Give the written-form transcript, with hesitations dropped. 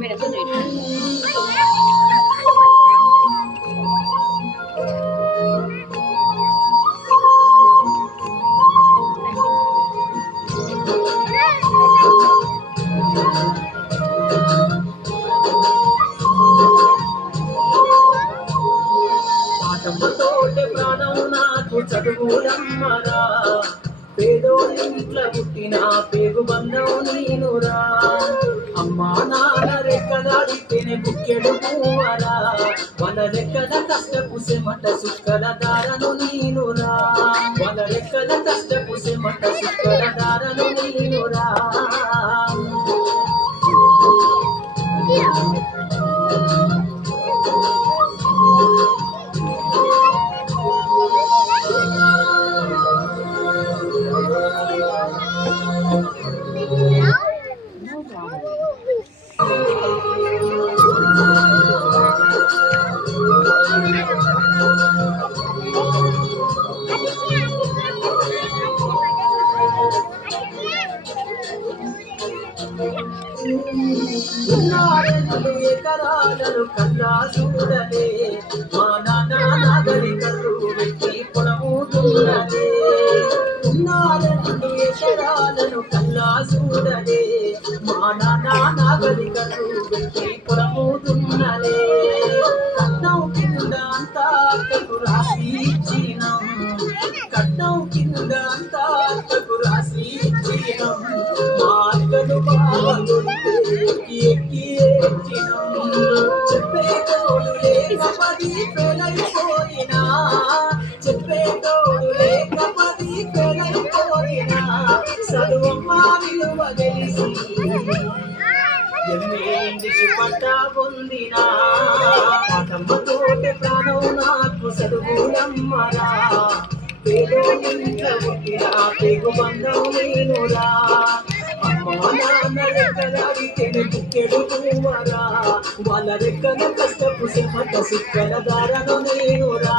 Mira, esto no. ఆటంబతోటే ప్రాణం నాకు చదువులమ్మరా, పేదోళ్ళింట్ల పుట్టిన పేగు బంధం నేనురా. అమ్మా నాన్న రెక్కలాడితేనే బుక్కెడు పువ్వరా, వాళ్ళ రెక్కల కష్టపు సెమట సుక్కల దారను నేనురా, వాళ్ళ రెక్కల కష్టపు సెమట సుక్కల దారను నేనురా. ఉన్నారెందు ఎకరాలను కన్నా చూడలే, మా నాన్న నాగరికలు వెట్టి పొలము దున్నలే. ఉన్నారెందు ఎకరాలను కన్నా చూడలే, మా నాన్న నాగరికలు వెట్టి పొలము దున్నలే. కట్నం కింద అంతా అక్కకు రాసి ఇచ్చినం, కట్నం కింద అంతా అక్కకు రాసి ఇచ్చినం. మా అక్కను బావలు ఎక్కి ఎక్కినం, చెప్పేటోడు లేక పది పెళ్ళైపోయినా, చెప్పేటోడు లేక పది పెళ్ళైపోయినా, చదువమ్మ విలువ తెలిసి ఎంఏండిసి పట్టా పొందినా. పాటమ్మతోటి ప్రాణం నాకు చదువులమ్మరా, పేదోళ్ళింట్ల పుట్టిన పేగు బంధం నేనురా. అమ్మా నాన్న రెక్కలాడితేనే బుక్కెడు పువ్వరా, వాళ్ళ రెక్కల కష్టపు సెమట సుక్కల దారను నేనురా.